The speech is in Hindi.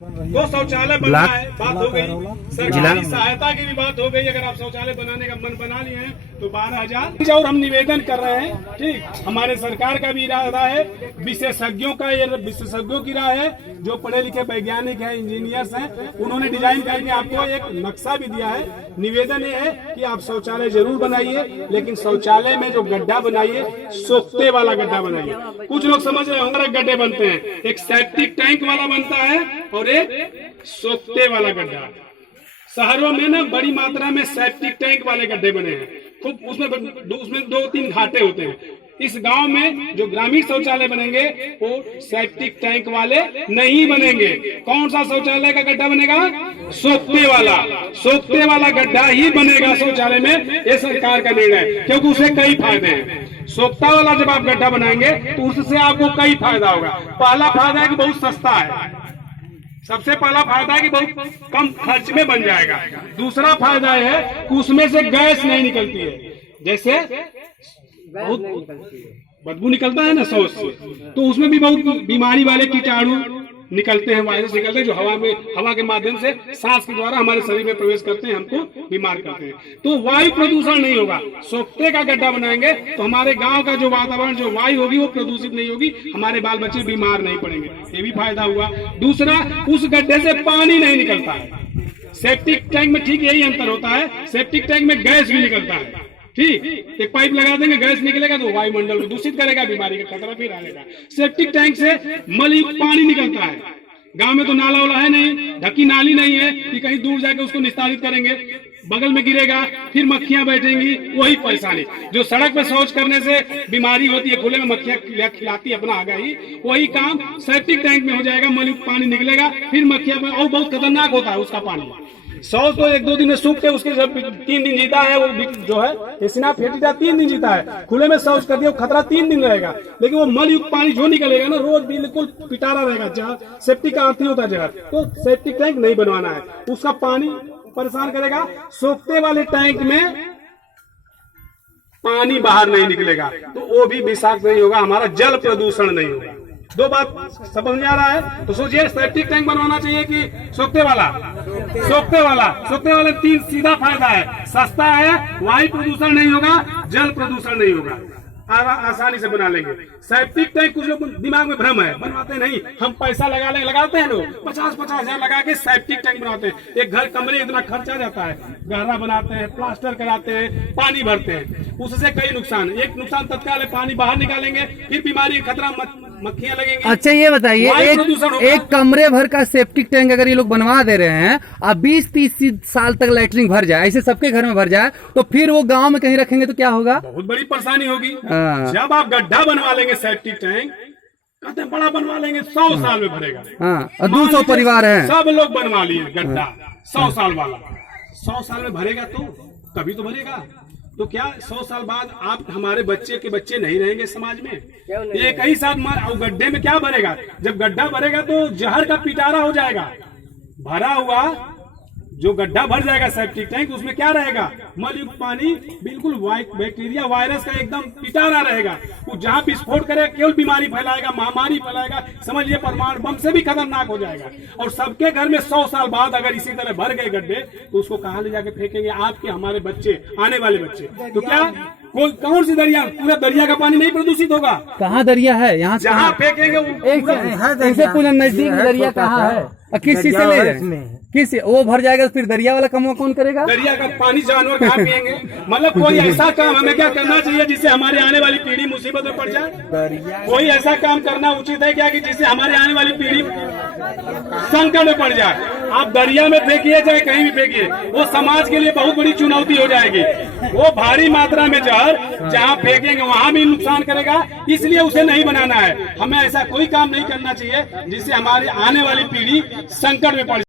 तो शौचालय बनना है, बात हो गई। सरकारी सहायता की भी बात हो गई। अगर आप शौचालय बनाने का मन बना लिए हैं तो 12,000। और हम निवेदन कर रहे हैं, ठीक, हमारे सरकार का भी इरादा है, विशेषज्ञों की राय है, जो पढ़े लिखे वैज्ञानिक हैं, इंजीनियर्स हैं, उन्होंने डिजाइन करके आपको एक नक्शा भी दिया है। निवेदन ये है कि आप शौचालय जरूर बनाइए, लेकिन शौचालय में जो गड्ढा बनाइए, सोखते वाला गड्ढा बनाइए। कुछ लोग समझ रहे होंगे गड्ढे बनते हैं, एक सेप्टिक टैंक वाला बनता है और एक सोखते वाला गड्ढा। शहरों में ना बड़ी मात्रा में सेप्टिक टैंक वाले गड्ढे बने हैं, खूब उसमें 2-3 घाटे होते हैं। इस गांव में जो ग्रामीण शौचालय बनेंगे वो सेप्टिक टैंक वाले नहीं बनेंगे। कौन सा शौचालय का गड्ढा बनेगा? सोखते वाला गड्ढा ही बनेगा शौचालय में। ये सरकार का निर्णय, क्योंकि उससे कई फायदे हैं। सोखता वाला जब आप गड्ढा बनाएंगे तो उससे आपको कई फायदा होगा। पहला फायदा है कि बहुत सस्ता है, सबसे पहला फायदा है कि बहुत कम खर्च में बन जाएगा। दूसरा फायदा है कि उसमें से गैस नहीं निकलती है, जैसे बहुत बदबू निकलता है ना शौच से, तो उसमें भी बहुत बीमारी वाले कीटाणु निकलते हैं, वायरस निकलते हैं, जो हवा के माध्यम से सांस के द्वारा हमारे शरीर में प्रवेश करते हैं, हमको बीमार करते हैं। तो वायु प्रदूषण नहीं होगा। सोखते का गड्ढा बनाएंगे तो हमारे गांव का जो वातावरण, जो वायु होगी, वो प्रदूषित नहीं होगी, हमारे बाल बच्चे बीमार नहीं पड़ेंगे। ये भी फायदा हुआ। दूसरा, उस गड्ढे से पानी नहीं निकलता है। सेप्टिक टैंक में ठीक यही अंतर होता है, सेप्टिक टैंक में गैस भी निकलता है, ठीक, एक पाइप लगा देंगे, गैस निकलेगा तो वायुमंडल को दूषित करेगा, बीमारी का खतरा फिर आएगा। सेप्टिक टैंक से मलयुक्त पानी निकलता है। गांव में तो नाला वाला है नहीं, ढकी नाली नहीं है कि कहीं दूर जाके उसको निस्तारित करेंगे, बगल में गिरेगा, फिर मक्खियां बैठेंगी, वही परेशानी। जो सड़क पे शौच करने से बीमारी होती है, खुले में मक्खियां खिलाती है अपना आगा ही, वही काम सेप्टिक टैंक में हो जाएगा। मलयुक्त पानी निकलेगा, फिर मक्खियां, और बहुत खतरनाक होता है उसका पानी। शौच तो 1-2 दिन में सूख के उसके जब 3 दिन जीता है, वो जो है एसिनाफेटिडा 3 दिन जीता है। खुले में शौच कर दिया, खतरा 3 दिन रहेगा, लेकिन वो मल युक्त पानी जो निकलेगा ना, रोज बिल्कुल पिटारा रहेगा। जहाँ सेप्टिक का अर्थ ही होता है जगह, तो सेप्टिक टैंक नहीं बनवाना है, उसका पानी परेशान करेगा। सोखते वाले टैंक में पानी बाहर नहीं निकलेगा, तो वो भी विषाक्त नहीं होगा, हमारा जल प्रदूषण नहीं होगा। 2 बात समझ में आ रहा है? तो सोचिए, सेप्टिक टैंक बनवाना चाहिए कि सोखते वाला? सोखते वाले 3 सीधा फायदा है, सस्ता है, वायु प्रदूषण नहीं होगा, जल प्रदूषण नहीं होगा, आसानी से बना लेंगे। सेप्टिक टैंक कुछ लोग दिमाग में भ्रम है, बनवाते नहीं, हम पैसा लगाते हैं लोग 50-50 हजार लगा के सेप्टिक टैंक बनाते हैं। एक घर कमरे इतना खर्चा जाता है, गहरा बनाते हैं, प्लास्टर कराते हैं, पानी भरते हैं, उससे कई नुकसान। एक नुकसान तत्काल है, पानी बाहर निकालेंगे, फिर बीमारी खतरा, मक्खियां लगेंगी। अच्छा ये बताइए, एक कमरे भर का सेप्टिक टैंक अगर ये लोग बनवा दे रहे हैं, अब 20-30 साल तक लैट्रिन भर जाए, ऐसे सबके घर में भर जाए, तो फिर वो गांव में कहीं रखेंगे तो क्या होगा? बहुत बड़ी परेशानी होगी। जब आप गड्ढा बनवा लेंगे सेप्टिक टैंक, कहते हैं बड़ा बनवा लेंगे, 100 साल में भरेगा। और 200 परिवार है, सब लोग बनवा लिए गड्ढा 100 साल वाला, 100 साल में भरेगा तो तभी तो भरेगा। तो क्या 100 साल बाद आप, हमारे बच्चे के बच्चे नहीं रहेंगे समाज में? एक ही साथ गड्ढे में क्या भरेगा? जब गड्ढा भरेगा तो जहर का पिटारा हो जाएगा। भरा हुआ जो गड्ढा भर जाएगा सेप्टिक टैंक, उसमें क्या रहेगा? मलयुक्त पानी, बिल्कुल बैक्टीरिया, वायरस का एकदम पिटारा रहेगा। वो जहाँ विस्फोट करेगा केवल बीमारी फैलाएगा, महामारी फैलाएगा, समझिए परमाणु बम से भी खतरनाक हो जाएगा। और सबके घर में 100 साल बाद अगर इसी तरह भर गए गड्ढे, तो उसको कहाँ ले जाके फेंकेंगे? आपके, हमारे बच्चे, आने वाले बच्चे। तो क्या कौन सी दरिया? पूरा दरिया का पानी नहीं प्रदूषित होगा? कहाँ दरिया है? यहाँ जहाँ फेंकेंगे पूरा नजदीक दरिया कहाँ है? किसी से ले किसी वो भर जाएगा, फिर दरिया वाला काम कौन करेगा? दरिया का पानी जानवर कहाँ पिएंगे? मतलब कोई ऐसा काम हमें क्या करना चाहिए जिससे हमारी आने वाली पीढ़ी मुसीबत में पड़ जाए? कोई ऐसा काम करना उचित है क्या कि जिससे हमारी आने वाली पीढ़ी संकट में पड़ जाए? आप दरिया में फेंकिए चाहे कहीं भी फेंकिए, वो समाज के लिए बहुत बड़ी चुनौती हो जाएगी। वो भारी मात्रा में जहर जहाँ फेंकेंगे वहाँ भी नुकसान करेगा, इसलिए उसे नहीं बनाना है। हमें ऐसा कोई काम नहीं करना चाहिए जिससे हमारी आने वाली पीढ़ी संकट में पड़ जाए।